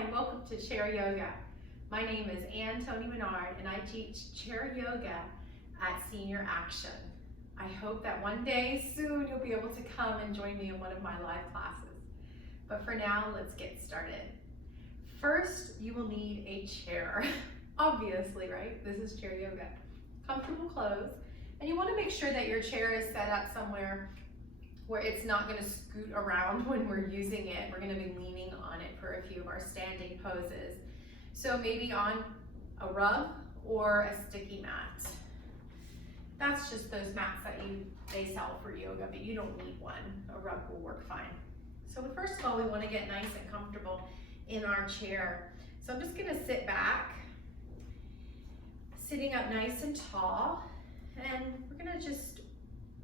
Hi, welcome to Chair Yoga. My name is Toni Minard and I teach chair yoga at Senior Action. I hope that one day soon you'll be able to come and join me in one of my live classes. But for now, let's get started. First, you will need a chair. Obviously, right? This is chair yoga. Comfortable clothes, and you want to make sure that your chair is set up somewhere where it's not going to scoot around when we're using it. We're going to be leaning on it for a few of our standing poses. So maybe on a rug or a sticky mat. That's just those mats that they sell for yoga, but you don't need one. A rug will work fine. So first of all, we want to get nice and comfortable in our chair. So I'm just going to sit back, sitting up nice and tall, and we're going to just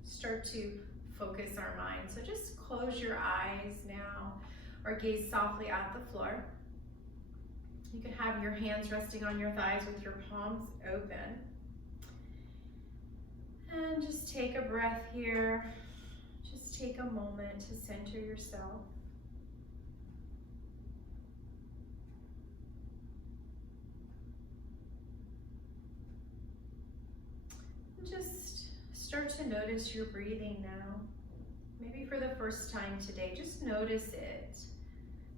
start to focus our mind. So just close your eyes now or gaze softly at the floor. You can have your hands resting on your thighs with your palms open. And just take a breath here. Just take a moment to center yourself. And just start to notice your breathing now. Maybe for the first time today, just notice it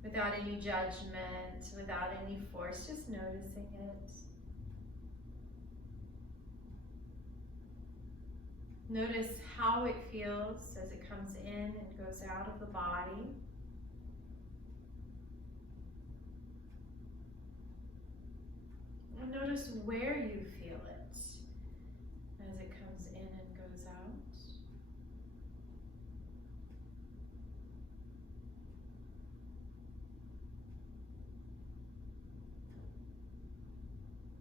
without any judgment, without any force, just noticing it. Notice how it feels as it comes in and goes out of the body. And notice where you feel it as it comes in and goes out.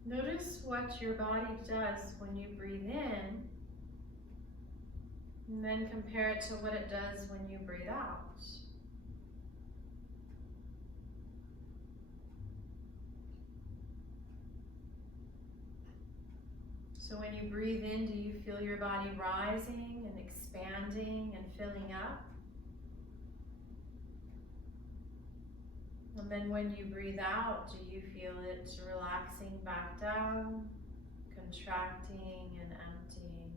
Notice what your body does when you breathe in, and then compare it to what it does when you breathe out. So when you breathe in, do you feel your body rising and expanding and filling up? And then when you breathe out, do you feel it relaxing back down, contracting and emptying?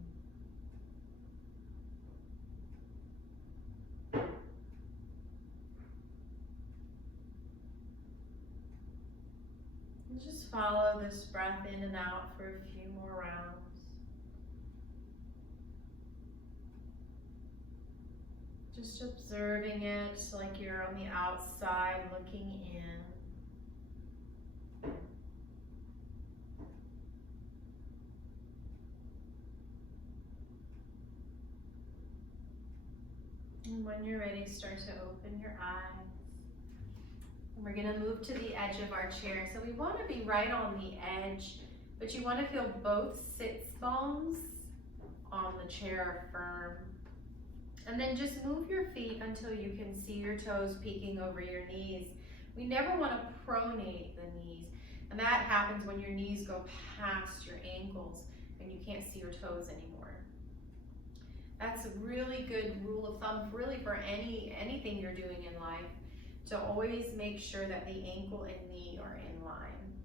And just follow this breath in and out for a few more rounds. Just observing it like you're on the outside looking in. And when you're ready, start to open your eyes. And we're going to move to the edge of our chair. So we want to be right on the edge, but you want to feel both sits bones on the chair firm. And then just move your feet until you can see your toes peeking over your knees. We never want to pronate the knees. And that happens when your knees go past your ankles and you can't see your toes anymore. That's a really good rule of thumb, really for anything you're doing in life, to always make sure that the ankle and knee are in line.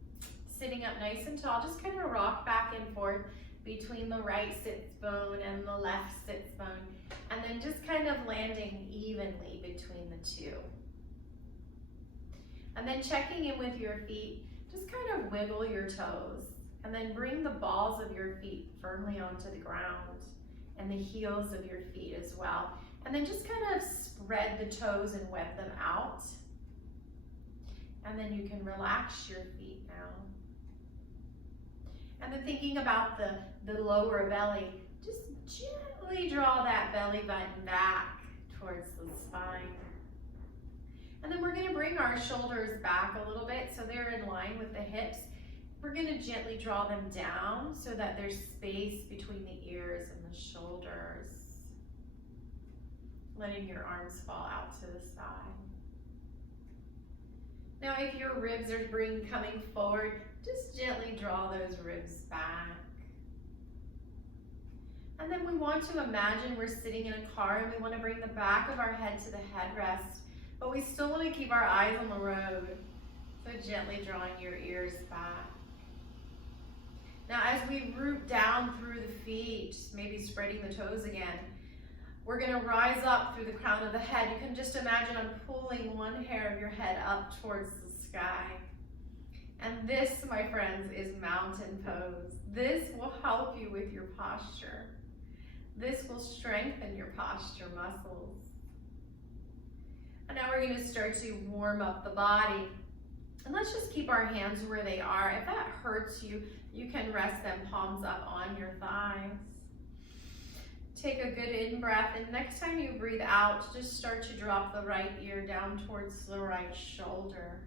Sitting up nice and tall, just kind of rock back and forth between the right sits bone and the left sits bone, and then just kind of landing evenly between the two. And then checking in with your feet, just kind of wiggle your toes, and then bring the balls of your feet firmly onto the ground, and the heels of your feet as well. And then just kind of spread the toes and web them out. And then you can relax your feet now. And then thinking about the lower belly, just gently draw that belly button back towards the spine. And then we're going to bring our shoulders back a little bit so they're in line with the hips. We're going to gently draw them down so that there's space between the ears and the shoulders. Letting your arms fall out to the side. Now if your ribs are coming forward, just gently draw those ribs back. And then we want to imagine we're sitting in a car and we want to bring the back of our head to the headrest, but we still want to keep our eyes on the road. but gently drawing your ears back. Now as we root down through the feet, maybe spreading the toes again, we're gonna rise up through the crown of the head. You can just imagine I'm pulling one hair of your head up towards the sky. And this, my friends, is mountain pose. This will help you with your posture. This will strengthen your posture muscles. And now we're gonna start to warm up the body. And let's just keep our hands where they are. If that hurts you, you can rest them palms up on your thighs. Take a good in breath, and next time you breathe out, just start to drop the right ear down towards the right shoulder.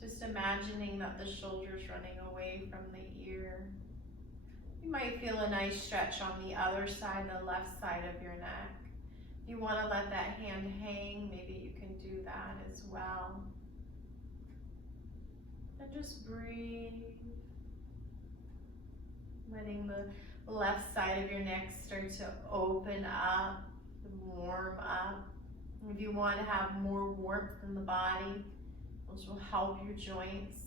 Just imagining that the shoulder's running away from the ear. You might feel a nice stretch on the other side, the left side of your neck. If you want to let that hand hang, maybe you can do that as well. And just breathe. Letting the left side of your neck start to open up, warm up. If you want to have more warmth in the body, which will help your joints,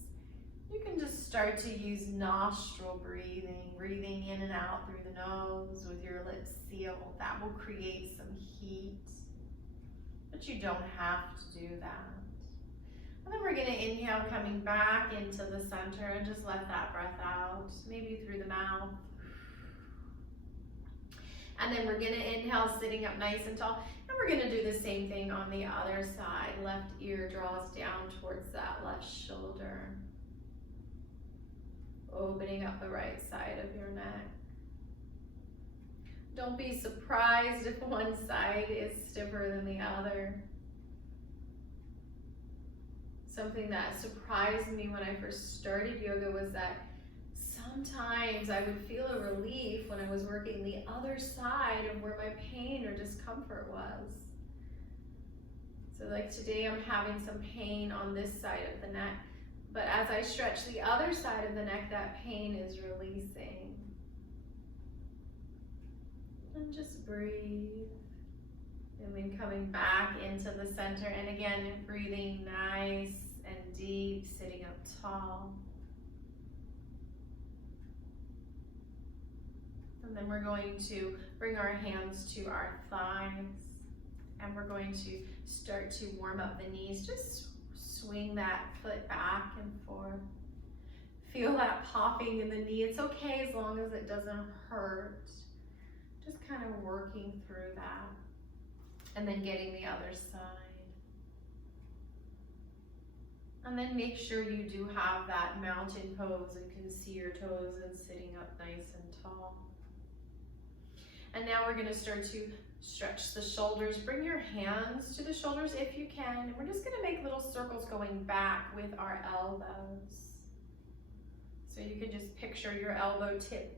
you can just start to use nostril breathing, breathing in and out through the nose with your lips sealed. That will create some heat, but you don't have to do that. And then we're gonna inhale, coming back into the center, and just let that breath out, maybe through the mouth. And then we're gonna inhale, sitting up nice and tall. And we're gonna do the same thing on the other side. Left ear draws down towards that left shoulder. Opening up the right side of your neck. Don't be surprised if one side is stiffer than the other. Something that surprised me when I first started yoga was that sometimes I would feel a relief when I was working the other side of where my pain or discomfort was. So like today I'm having some pain on this side of the neck, but as I stretch the other side of the neck, that pain is releasing. And just breathe. And then coming back into the center, and again, breathing nice and deep, sitting up tall. And then we're going to bring our hands to our thighs, and we're going to start to warm up the knees. Just swing that foot back and forth. Feel that popping in the knee. It's okay as long as it doesn't hurt. Just kind of working through that. And then getting the other side. And then make sure you do have that mountain pose and can see your toes and sitting up nice and tall. And now we're gonna start to stretch the shoulders. Bring your hands to the shoulders if you can. And we're just gonna make little circles going back with our elbows. So you can just picture your elbow tip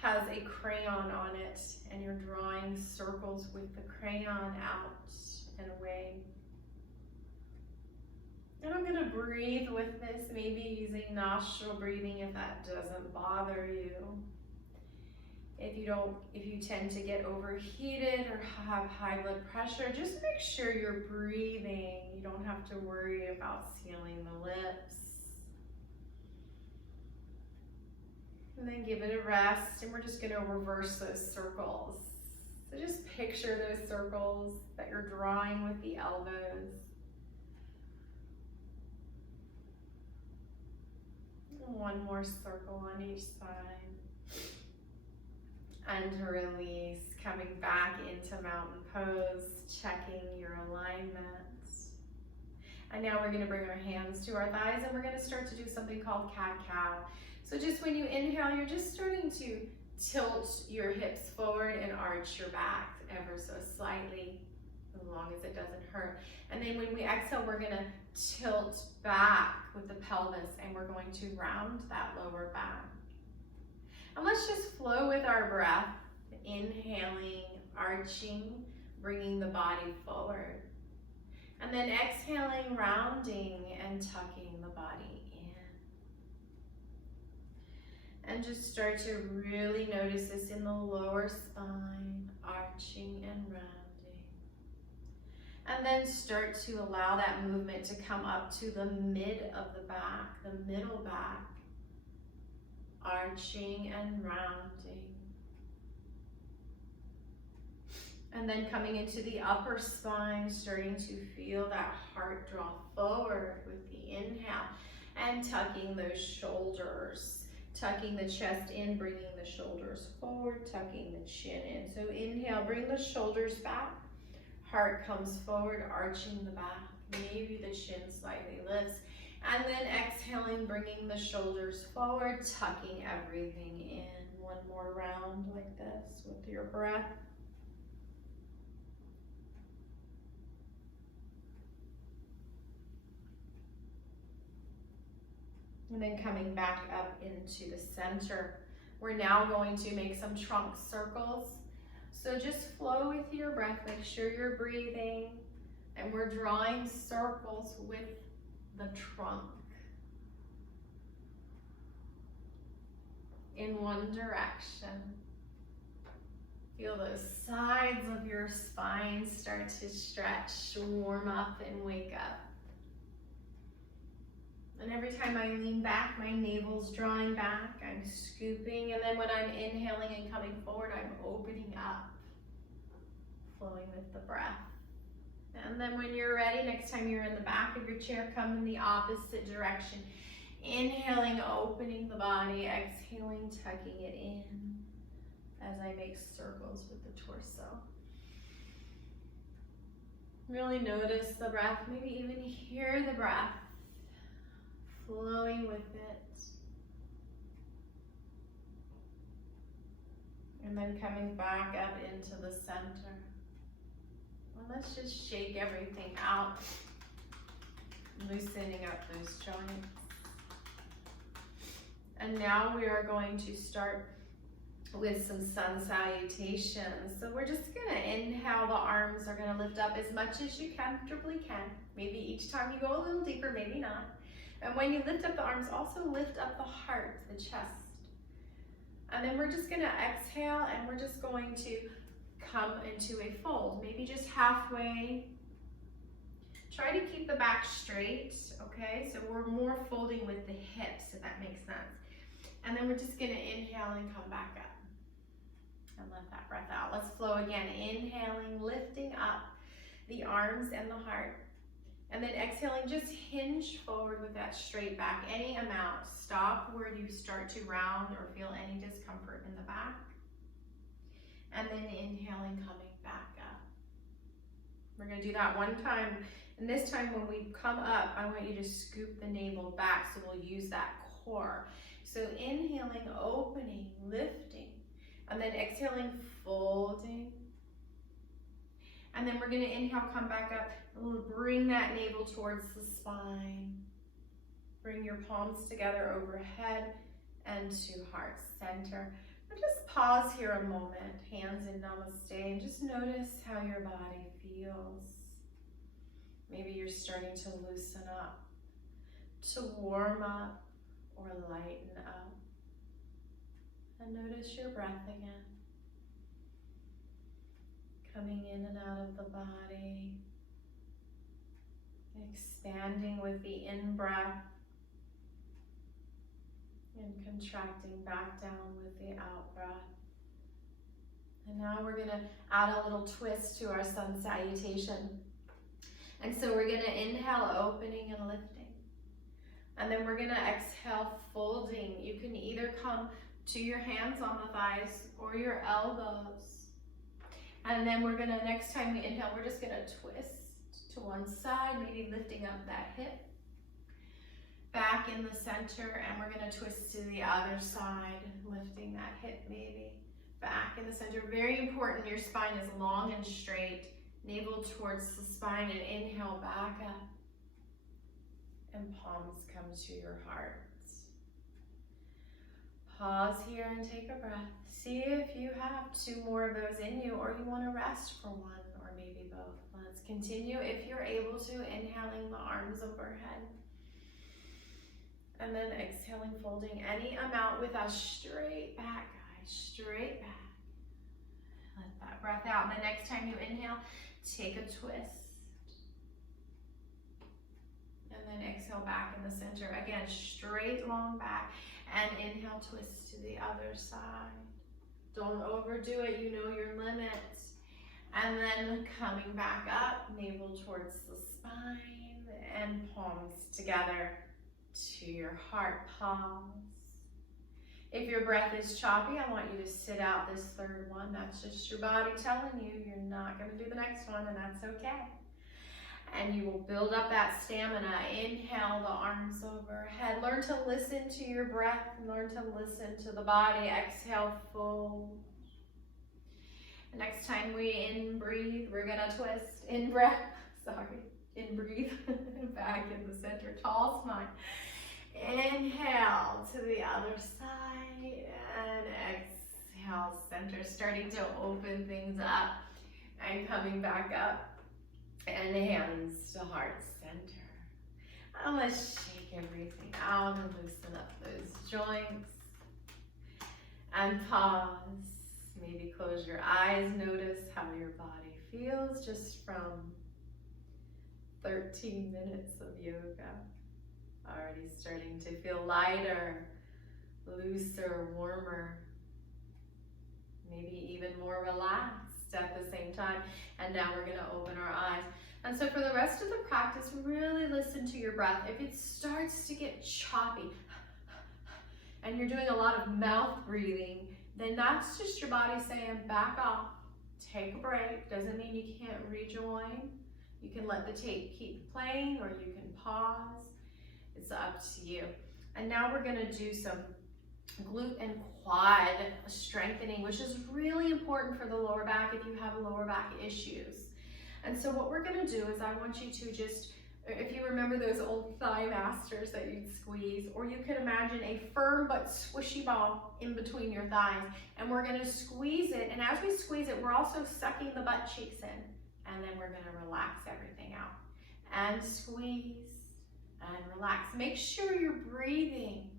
has a crayon on it, and you're drawing circles with the crayon out and away. And I'm gonna breathe with this, maybe using nostril breathing if that doesn't bother you. If you tend to get overheated or have high blood pressure, just make sure you're breathing. You don't have to worry about sealing the lips. And then give it a rest, and we're just gonna reverse those circles. So just picture those circles that you're drawing with the elbows. One more circle on each side. And release, coming back into mountain pose, checking your alignment. And now we're gonna bring our hands to our thighs, and we're gonna start to do something called cat-cow. So just when you inhale, you're just starting to tilt your hips forward and arch your back ever so slightly, as long as it doesn't hurt. And then when we exhale, we're gonna tilt back with the pelvis, and we're going to round that lower back. And let's just flow with our breath, inhaling, arching, bringing the body forward. And then exhaling, rounding and tucking the body in. And just start to really notice this in the lower spine, arching and rounding. And then start to allow that movement to come up to the mid of the back, the middle back, arching and rounding. And then coming into the upper spine, starting to feel that heart draw forward with the inhale and tucking those shoulders, tucking the chest in, bringing the shoulders forward, tucking the chin in. So inhale, bring the shoulders back, heart comes forward, arching the back, maybe the chin slightly lifts. And then exhaling, bringing the shoulders forward, tucking everything in. One more round like this with your breath. And then coming back up into the center. We're now going to make some trunk circles. So just flow with your breath, make sure you're breathing. And we're drawing circles with the trunk in one direction. Feel those sides of your spine start to stretch, warm up, and wake up. And every time I lean back, my navel's drawing back, I'm scooping, and then when I'm inhaling and coming forward, I'm opening up, flowing with the breath. And then when you're ready, next time you're in the back of your chair, come in the opposite direction. Inhaling, opening the body, exhaling, tucking it in as I make circles with the torso. Really notice the breath, maybe even hear the breath flowing with it. And then coming back up into the center. Well, let's just shake everything out, loosening up those joints. And now we are going to start with some sun salutations. So we're just gonna inhale, the arms are gonna lift up as much as you comfortably can. Maybe each time you go a little deeper, maybe not. And when you lift up the arms, also lift up the heart, the chest. And then we're just gonna exhale and we're just going to come into a fold, maybe just halfway. Try to keep the back straight, okay? So we're more folding with the hips, if that makes sense. And then we're just gonna inhale and come back up. And let that breath out. Let's flow again, inhaling, lifting up the arms and the heart. And then exhaling, just hinge forward with that straight back, any amount. Stop where you start to round or feel any discomfort in the back. And then inhaling, coming back up. We're gonna do that one time. And this time when we come up, I want you to scoop the navel back, so we'll use that core. So inhaling, opening, lifting, and then exhaling, folding. And then we're gonna inhale, come back up, bring that navel towards the spine. Bring your palms together overhead and to heart center. And just pause here a moment, hands in namaste, and just notice how your body feels. Maybe you're starting to loosen up, to warm up, or lighten up. And notice your breath again. Coming in and out of the body. Expanding with the in-breath. And contracting back down with the out-breath. And now we're gonna add a little twist to our sun salutation. And so we're gonna inhale, opening and lifting. And then we're gonna exhale, folding. You can either come to your hands on the thighs or your elbows. And then we're gonna, next time we inhale, we're just gonna twist to one side, maybe lifting up that hip. Back in the center, and we're gonna twist to the other side, lifting that hip maybe. Back in the center, very important, your spine is long and straight. Navel towards the spine, and inhale back up. And palms come to your heart. Pause here and take a breath. See if you have 2 more of those in you, or you want to rest for 1, or maybe both. Let's continue if you're able to, inhaling the arms overhead. And then exhaling, folding any amount with us. Straight back, guys, straight back. Let that breath out. And the next time you inhale, take a twist And then exhale back in the center. Again, straight long back. And inhale, twist to the other side. Don't overdo it, you know your limits. And then coming back up, navel towards the spine and palms together to your heart. Pause. If your breath is choppy, I want you to sit out this third one. That's just your body telling you you're not going to do the next one, and that's okay. And you will build up that stamina. Inhale, the arms overhead. Learn to listen to your breath. Learn to listen to the body. Exhale, fold. Next time we in breathe, we're gonna twist. In breath, sorry. In breathe. Back in the center, tall spine. Inhale to the other side. And exhale, center. Starting to open things up. And coming back up. And hands to heart center. And let's shake everything out and loosen up those joints. And pause. Maybe close your eyes. Notice how your body feels just from 13 minutes of yoga. Already starting to feel lighter, looser, warmer. Maybe even more relaxed at the same time. And now we're gonna open our eyes. And so for the rest of the practice, really listen to your breath. If it starts to get choppy and you're doing a lot of mouth breathing, then that's just your body saying back off, take a break. Doesn't mean you can't rejoin. You can let the tape keep playing or you can pause. It's up to you. And now we're gonna do some glute and quad strengthening, which is really important for the lower back if you have lower back issues. And so what we're gonna do is I want you to just, if you remember those old thigh masters that you'd squeeze, or you could imagine a firm but squishy ball in between your thighs, and we're gonna squeeze it, and as we squeeze it, we're also sucking the butt cheeks in, and then we're gonna relax everything out. And squeeze, and relax. Make sure you're breathing.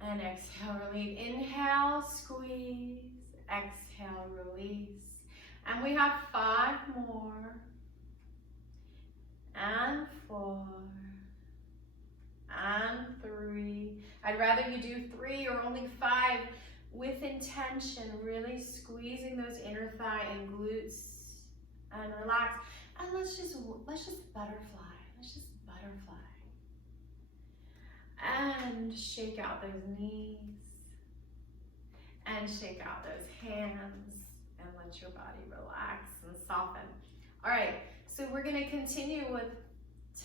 And exhale, release. Inhale, squeeze. Exhale, release. And we have 5 more. And 4. And 3. I'd rather you do 3 or only 5 with intention, really squeezing those inner thigh and glutes and relax. And let's just butterfly. Let's just butterfly. And shake out those knees. And shake out those hands. And let your body relax and soften. All right, so we're gonna continue with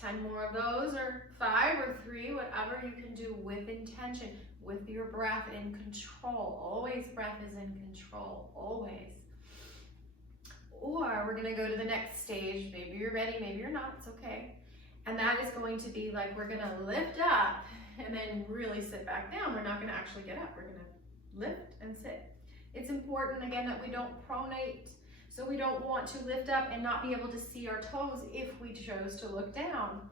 10 more of those, or 5 or 3, whatever you can do with intention, with your breath in control. Always breath is in control, always. Or we're gonna go to the next stage. Maybe you're ready, maybe you're not, it's okay. And that is going to be like, we're gonna lift up and then really sit back down. We're not gonna actually get up, we're gonna lift and sit. It's important, again, that we don't pronate. So we don't want to lift up and not be able to see our toes if we chose to look down.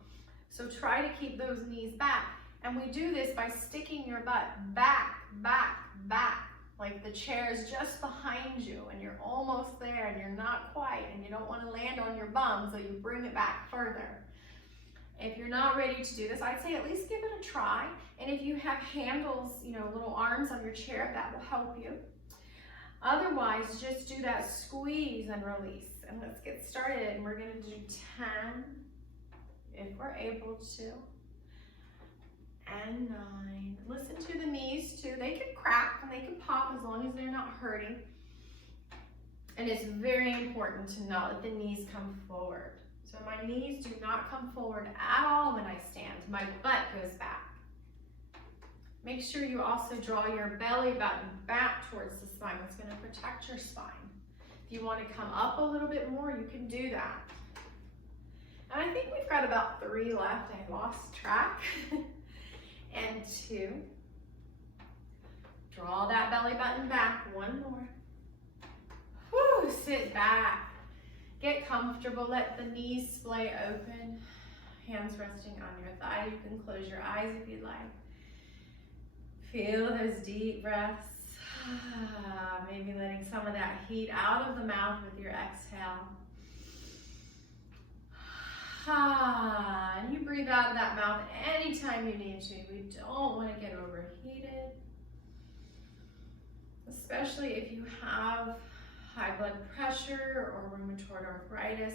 So try to keep those knees back. And we do this by sticking your butt back, back, back, like the chair is just behind you and you're almost there and you're not quite, and you don't want to land on your bum, so you bring it back further. If you're not ready to do this, I'd say at least give it a try. And if you have handles, little arms on your chair, that will help you. Otherwise, just do that squeeze and release. And let's get started. And we're gonna do 10, if we're able to. And 9. Listen to the knees too. They can crack and they can pop as long as they're not hurting. And it's very important to not let the knees come forward. So my knees do not come forward at all when I stand. My butt goes back. Make sure you also draw your belly button back towards the spine. It's going to protect your spine. If you want to come up a little bit more, you can do that. And I think we've got about 3 left. I lost track. And 2. Draw that belly button back. 1 more. Whew, sit back. Get comfortable. Let the knees splay open. Hands resting on your thigh. You can close your eyes if you'd like. Feel those deep breaths. Maybe letting some of that heat out of the mouth with your exhale. And you breathe out of that mouth anytime you need to. We don't want to get overheated, especially if you have high blood pressure or rheumatoid arthritis.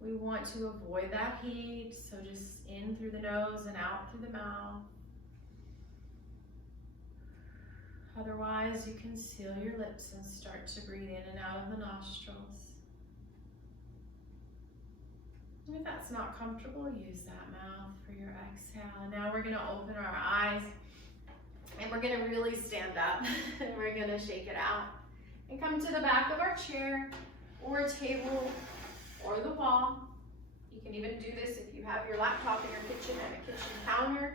We want to avoid that heat, so just in through the nose and out through the mouth. Otherwise, you can seal your lips and start to breathe in and out of the nostrils. And if that's not comfortable, use that mouth for your exhale. And now we're gonna open our eyes and we're gonna really stand up and we're gonna shake it out. And come to the back of our chair or table or the wall. You can even do this if you have your laptop in your kitchen and a kitchen counter.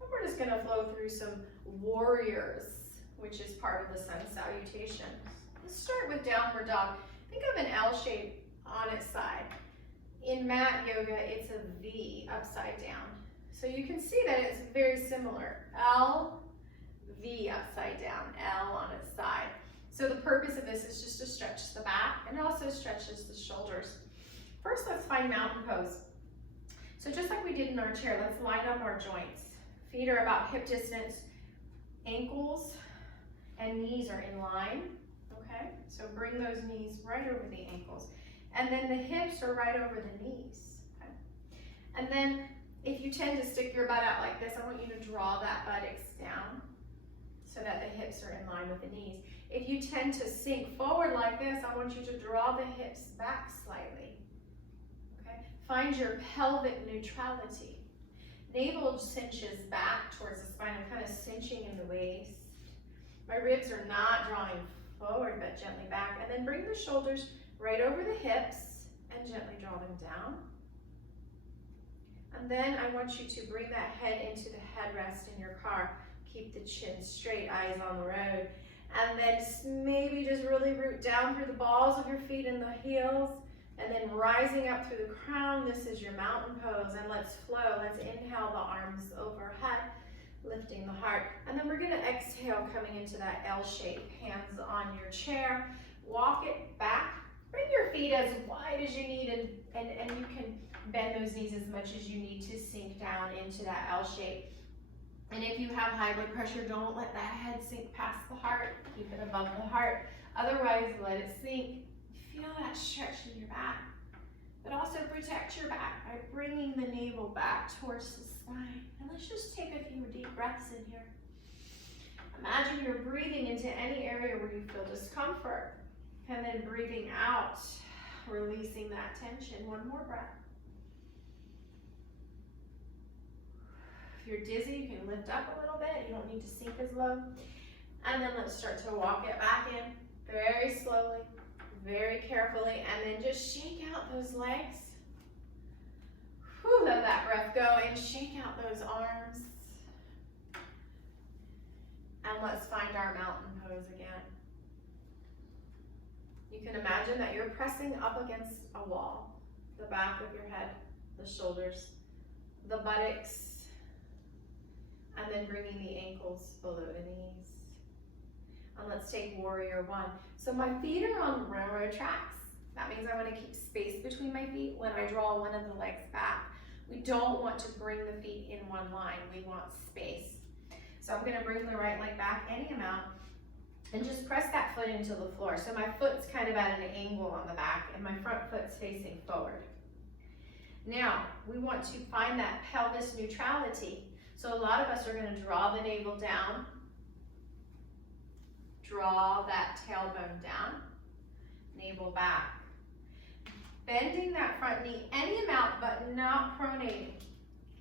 And we're just gonna flow through some warriors, which is part of the sun salutation. Let's start with downward dog. Think of an L shape on its side. In mat yoga, it's a V upside down. So you can see that it's very similar. L, V upside down, L on its side. So the purpose of this is just to stretch the back and it also stretches the shoulders. First, let's find mountain pose. So just like we did in our chair, let's line up our joints. Feet are about hip distance. Ankles and knees are in line, okay? So bring those knees right over the ankles. And then the hips are right over the knees, okay? And then if you tend to stick your butt out like this, I want you to draw that buttocks down so that the hips are in line with the knees. If you tend to sink forward like this, I want you to draw the hips back slightly, okay? Find your pelvic neutrality. Navel cinches back towards the spine. I'm kind of cinching in the waist. My ribs are not drawing forward, but gently back. And then bring the shoulders right over the hips and gently draw them down. And then I want you to bring that head into the headrest in your car. Keep the chin straight, eyes on the road. And then maybe just really root down through the balls of your feet and the heels. And then rising up through the crown, this is your mountain pose. And let's flow. Let's inhale the arms overhead, lifting the heart. And then we're gonna exhale, coming into that L shape. Hands on your chair. Walk it back. Bring your feet as wide as you need, and you can bend those knees as much as you need to sink down into that L shape. And if you have high blood pressure, don't let that head sink past the heart. Keep it above the heart. Otherwise, let it sink. Feel that stretch in your back, but also protect your back by bringing the navel back towards the spine. And let's just take a few deep breaths in here. Imagine you're breathing into any area where you feel discomfort, and then breathing out, releasing that tension. One more breath. If you're dizzy, you can lift up a little bit. You don't need to sink as low. And then let's start to walk it back in very slowly, very carefully, and then just shake out those legs. Whew, let that breath go and shake out those arms. And let's find our mountain pose again. You can imagine that you're pressing up against a wall. The back of your head, the shoulders, the buttocks, and then bringing the ankles below the knees. And let's take warrior one. So my feet are on railroad tracks. That means I want to keep space between my feet when I draw one of the legs back. We don't want to bring the feet in one line. We want space. So I'm going to bring the right leg back any amount and just press that foot into the floor. So my foot's kind of at an angle on the back and my front foot's facing forward. Now, we want to find that pelvis neutrality. So a lot of us are going to draw the navel down. Draw that tailbone down, navel back. Bending that front knee any amount, but not pronating.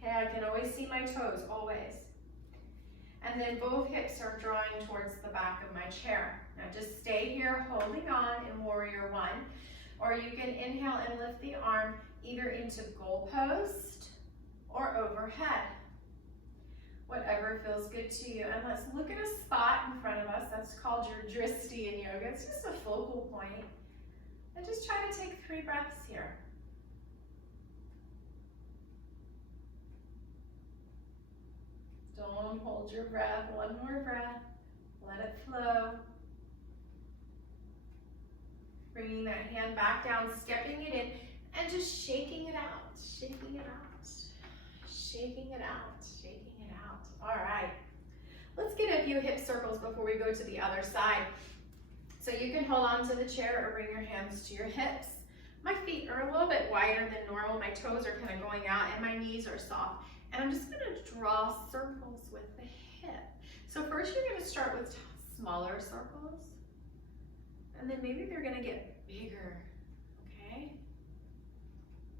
Okay, I can always see my toes, always. And then both hips are drawing towards the back of my chair. Now just stay here holding on in warrior one, or you can inhale and lift the arm either into goalpost or overhead. Whatever feels good to you. And let's look at a spot in front of us. That's called your drishti in yoga. It's just a focal point. And just try to take 3 breaths here. Don't hold your breath. One more breath. Let it flow. Bringing that hand back down, stepping it in. And just shaking it out, shaking it out, shaking it out, shaking it out. All right. Let's get a few hip circles before we go to the other side. So you can hold on to the chair or bring your hands to your hips. My feet are a little bit wider than normal. My toes are kind of going out and my knees are soft. And I'm just gonna draw circles with the hip. So first you're gonna start with smaller circles. And then maybe they're gonna get bigger, okay?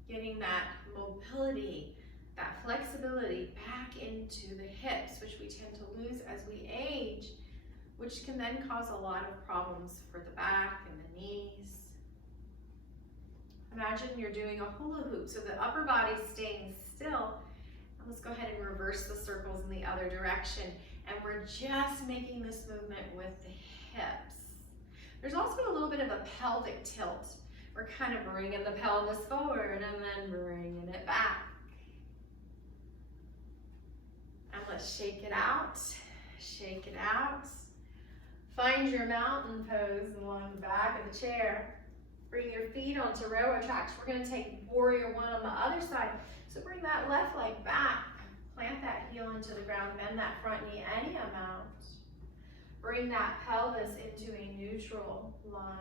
Getting that mobility, that flexibility back into the hips, which we tend to lose as we age, which can then cause a lot of problems for the back and the knees. Imagine you're doing a hula hoop, so the upper body's staying still. And let's go ahead and reverse the circles in the other direction. And we're just making this movement with the hips. There's also a little bit of a pelvic tilt. We're kind of bringing the pelvis forward and then bringing it back. And let's shake it out, shake it out. Find your mountain pose along the back of the chair. Bring your feet onto railroad tracks. We're gonna take warrior one on the other side. So bring that left leg back. Plant that heel into the ground, bend that front knee any amount. Bring that pelvis into a neutral line.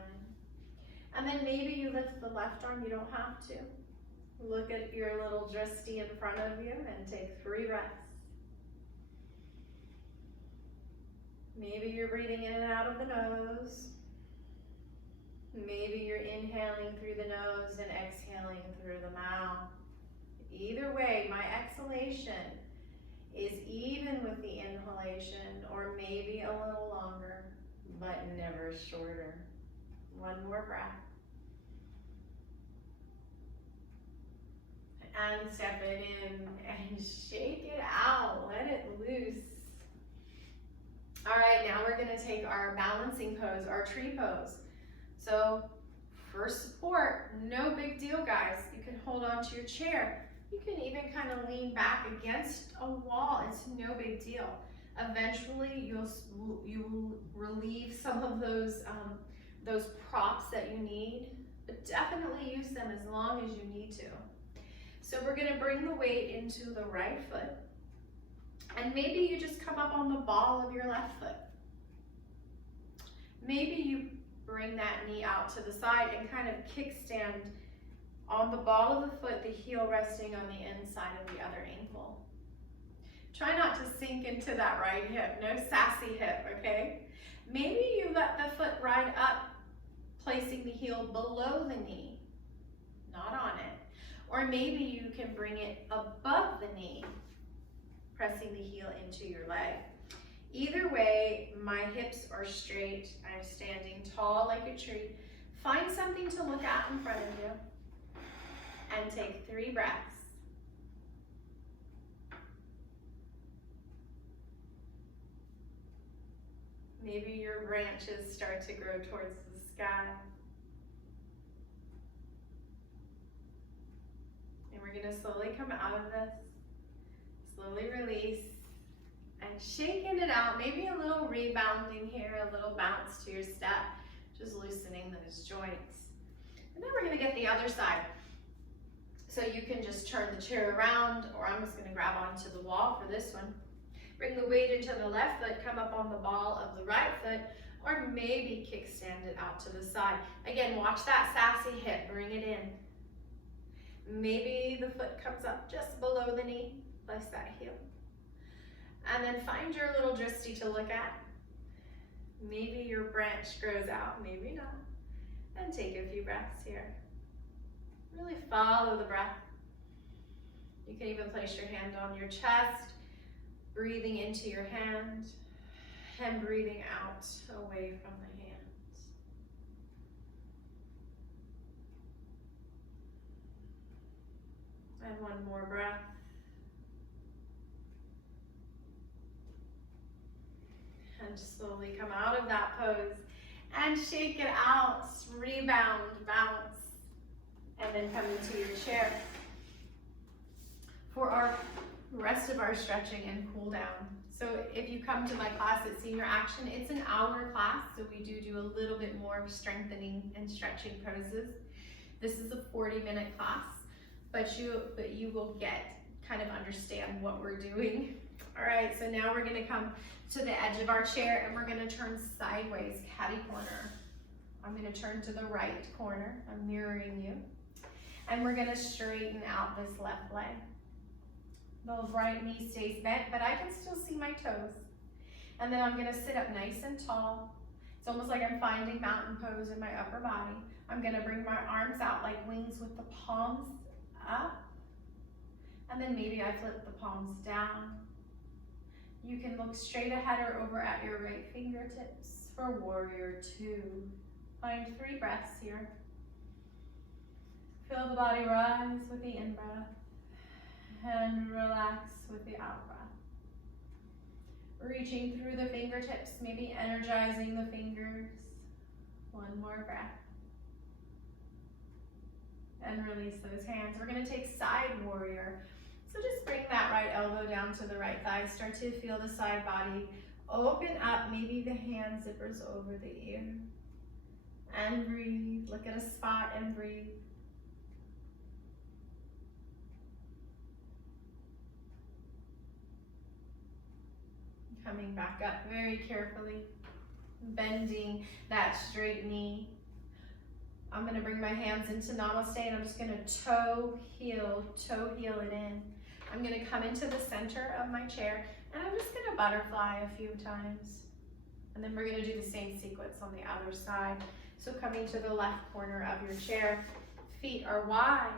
And then maybe you lift the left arm, you don't have to. Look at your little drishti in front of you and take 3 breaths. Maybe you're breathing in and out of the nose. Maybe you're inhaling through the nose and exhaling through the mouth. Either way, my exhalation is even with the inhalation, or maybe a little longer, but never shorter. One more breath. And step it in and shake it out. Let it loose. All right, now we're gonna take our balancing pose, our tree pose. So for support, no big deal, guys. You can hold on to your chair. You can even kind of lean back against a wall. It's no big deal. Eventually, you will relieve some of those props that you need, but definitely use them as long as you need to. So we're gonna bring the weight into the right foot. And maybe you just come up on the ball of your left foot. Maybe you bring that knee out to the side and kind of kickstand on the ball of the foot, the heel resting on the inside of the other ankle. Try not to sink into that right hip, no sassy hip, okay? Maybe you let the foot ride up, placing the heel below the knee, not on it. Or maybe you can bring it above the knee, pressing the heel into your leg. Either way, my hips are straight. I'm standing tall like a tree. Find something to look at in front of you and take 3 breaths. Maybe your branches start to grow towards the sky. And we're gonna slowly come out of this. Slowly release. And shaking it out, maybe a little rebounding here, a little bounce to your step, just loosening those joints. And then we're gonna get the other side. So you can just turn the chair around, or I'm just gonna grab onto the wall for this one. Bring the weight into the left foot, come up on the ball of the right foot, or maybe kickstand it out to the side. Again, watch that sassy hip, bring it in. Maybe the foot comes up just below the knee, place that heel. And then find your little drishti to look at. Maybe your branch grows out, maybe not. And take a few breaths here. Really follow the breath. You can even place your hand on your chest, breathing into your hand, and breathing out away from the hands. And one more breath. And slowly come out of that pose and shake it out, rebound, bounce, and then come into your chair for our rest of our stretching and cool down. So if you come to my class at Senior Action, it's an hour class, so we do a little bit more strengthening and stretching poses. This is a 40-minute class, but you will kind of understand what we're doing. All right, so now we're gonna come to the edge of our chair and we're gonna turn sideways, catty corner. I'm gonna turn to the right corner, I'm mirroring you. And we're gonna straighten out this left leg. The right knee stays bent, but I can still see my toes. And then I'm gonna sit up nice and tall. It's almost like I'm finding mountain pose in my upper body. I'm gonna bring my arms out like wings with the palms up. And then maybe I flip the palms down. You can look straight ahead or over at your right fingertips for warrior 2. Find 3 breaths here. Feel the body rise with the in-breath and relax with the out-breath. Reaching through the fingertips, maybe energizing the fingers. 1 more breath. And release those hands. We're gonna take side warrior. So just bring that right elbow down to the right thigh. Start to feel the side body open up. Maybe the hand zippers over the ear. And breathe. Look at a spot and breathe. Coming back up very carefully. Bending that straight knee. I'm gonna bring my hands into namaste and I'm just gonna toe heel it in. I'm gonna come into the center of my chair and I'm just gonna butterfly a few times. And then we're gonna do the same sequence on the other side. So coming to the left corner of your chair, feet are wide,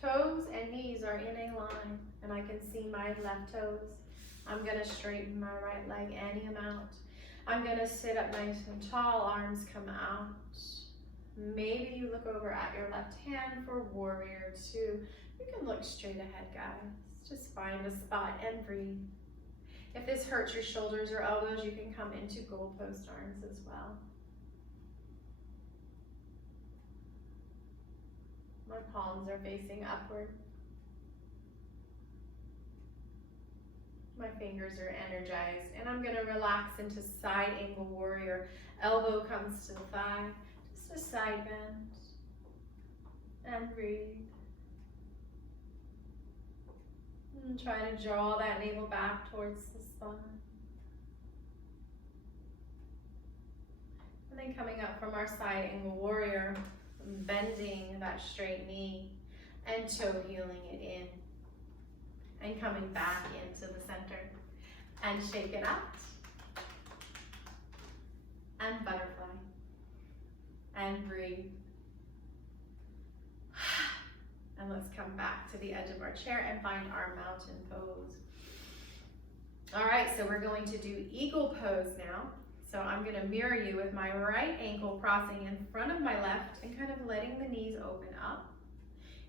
toes and knees are in a line, and I can see my left toes. I'm gonna straighten my right leg any amount. I'm gonna sit up nice and tall, arms come out. Maybe you look over at your left hand for warrior 2. You can look straight ahead, guys. Just find a spot and breathe. If this hurts your shoulders or elbows, you can come into goalpost arms as well. My palms are facing upward. My fingers are energized, and I'm gonna relax into side angle warrior. Elbow comes to the thigh. Just a side bend, and breathe. And try to draw that navel back towards the spine. And then coming up from our side angle warrior, bending that straight knee and toe heeling it in. And coming back into the center. And shake it out. And butterfly. And breathe. And let's come back to the edge of our chair and find our mountain pose. All right, so we're going to do eagle pose now. So I'm gonna mirror you with my right ankle crossing in front of my left and kind of letting the knees open up.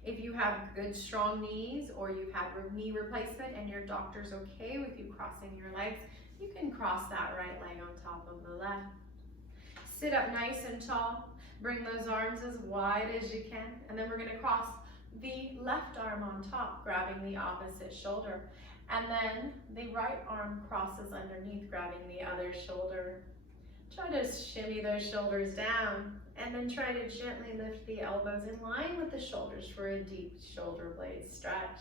If you have good strong knees or you've had knee replacement and your doctor's okay with you crossing your legs, you can cross that right leg on top of the left. Sit up nice and tall. Bring those arms as wide as you can. And then we're gonna cross the left arm on top, grabbing the opposite shoulder. And then the right arm crosses underneath, grabbing the other shoulder. Try to shimmy those shoulders down, and then try to gently lift the elbows in line with the shoulders for a deep shoulder blade stretch.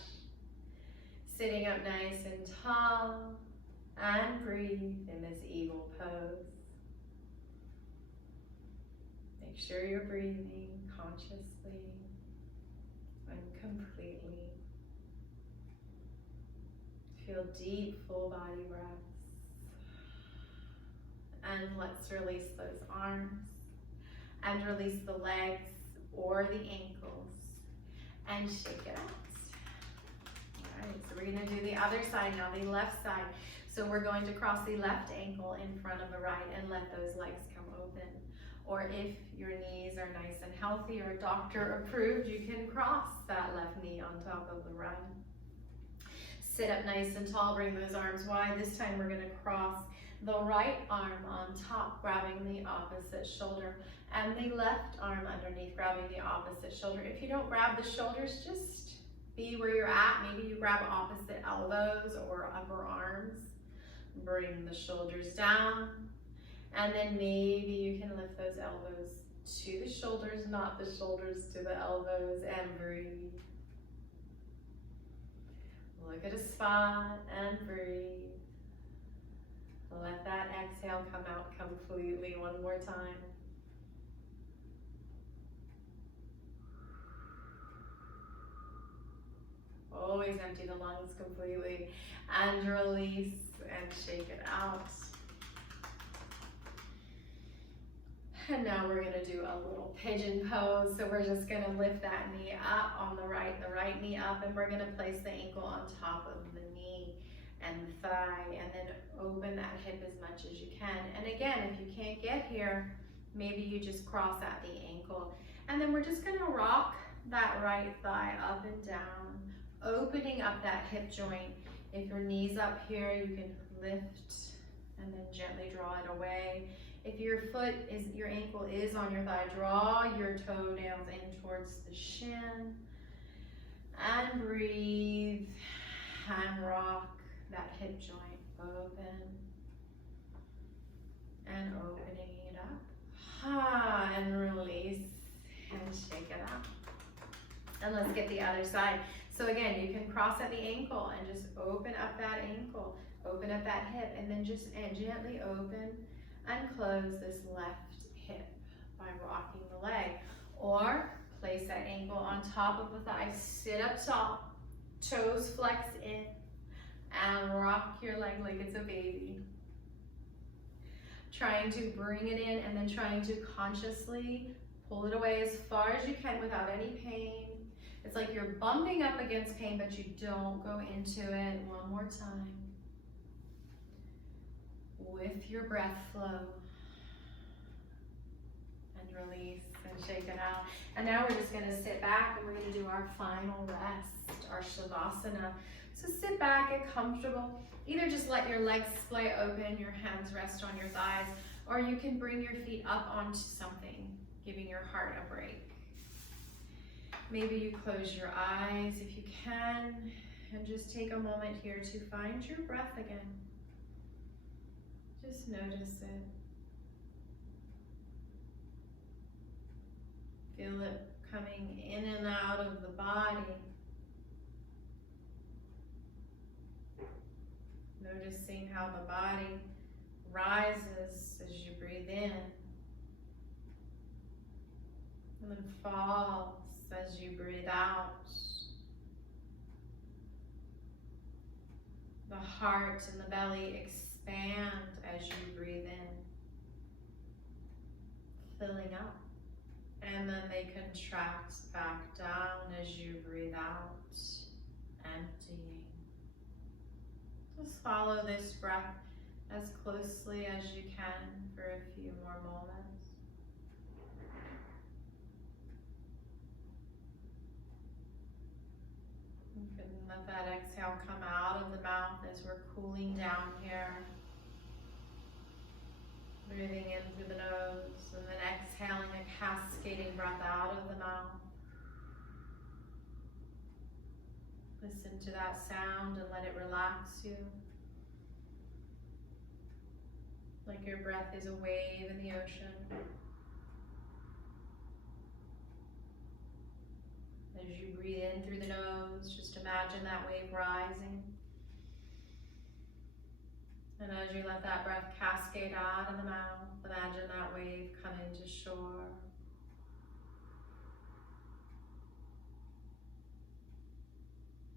Sitting up nice and tall, and breathe in this eagle pose. Make sure you're breathing consciously and completely. Feel deep, full body breaths. And let's release those arms and release the legs or the ankles and shake it out. All right, so we're gonna do the other side now, the left side. So we're going to cross the left ankle in front of the right and let those legs come open. Or if your knees are nice and healthy or doctor approved, you can cross that left knee on top of the right. Sit up nice and tall, bring those arms wide. This time we're gonna cross the right arm on top, grabbing the opposite shoulder, and the left arm underneath, grabbing the opposite shoulder. If you don't grab the shoulders, just be where you're at. Maybe you grab opposite elbows or upper arms. Bring the shoulders down, and then maybe you can lift those elbows to the shoulders, not the shoulders to the elbows, and breathe. Look at a spot and breathe. Let that exhale come out completely one more time. Always empty the lungs completely and release and shake it out. And now we're gonna do a little pigeon pose. So we're just gonna lift that knee up on the right knee up, and we're gonna place the ankle on top of the knee and the thigh, and then open that hip as much as you can. And again, if you can't get here, maybe you just cross at the ankle. And then we're just gonna rock that right thigh up and down, opening up that hip joint. If your knee's up here, you can lift and then gently draw it away. If your ankle is on your thigh, draw your toenails in towards the shin and breathe and rock that hip joint open and opening it up. And release and shake it out. And let's get the other side. So again, you can cross at the ankle and just open up that ankle, open up that hip, and then just gently open and close this left hip by rocking the leg. Or place that ankle on top of the thigh, sit up tall, toes flex in, and rock your leg like it's a baby. Trying to bring it in and then trying to consciously pull it away as far as you can without any pain. It's like you're bumping up against pain, but you don't go into it. One more time. With your breath flow. And release and shake it out. And now we're just gonna sit back and we're gonna do our final rest, our Shavasana. So sit back, get comfortable. Either just let your legs splay open, your hands rest on your thighs, or you can bring your feet up onto something, giving your heart a break. Maybe you close your eyes if you can, and just take a moment here to find your breath again. Just notice it. Feel it coming in and out of the body. Noticing how the body rises as you breathe in, and then falls as you breathe out. The heart and the belly expand as you breathe in, filling up, and then they contract back down as you breathe out, emptying. Just follow this breath as closely as you can for a few more moments. You can let that exhale come out of the mouth as we're cooling down here. Breathing in through the nose and then exhaling a cascading breath out of the mouth. Listen to that sound and let it relax you. Like your breath is a wave in the ocean. As you breathe in through the nose, just imagine that wave rising. And as you let that breath cascade out of the mouth, imagine that wave come into shore.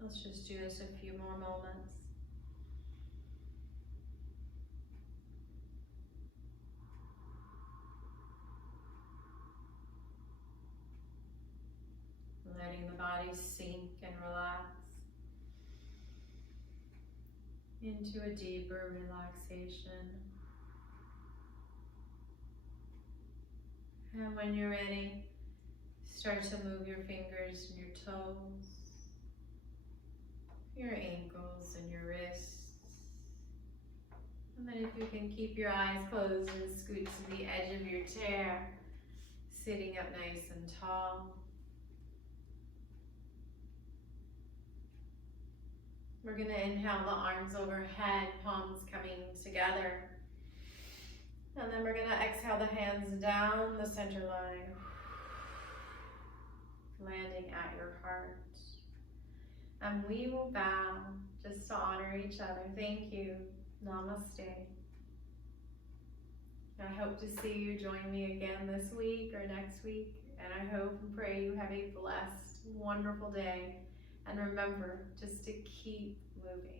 Let's just do this a few more moments. Letting the body sink and relax into a deeper relaxation. And when you're ready, start to move your fingers and your toes, your ankles and your wrists. And then if you can keep your eyes closed and scoot to the edge of your chair, sitting up nice and tall. We're going to inhale the arms overhead, palms coming together. And then we're gonna exhale the hands down the center line, landing at your heart. And we will bow just to honor each other. Thank you. Namaste. I hope to see you join me again this week or next week. And I hope and pray you have a blessed, wonderful day. And remember just to keep moving.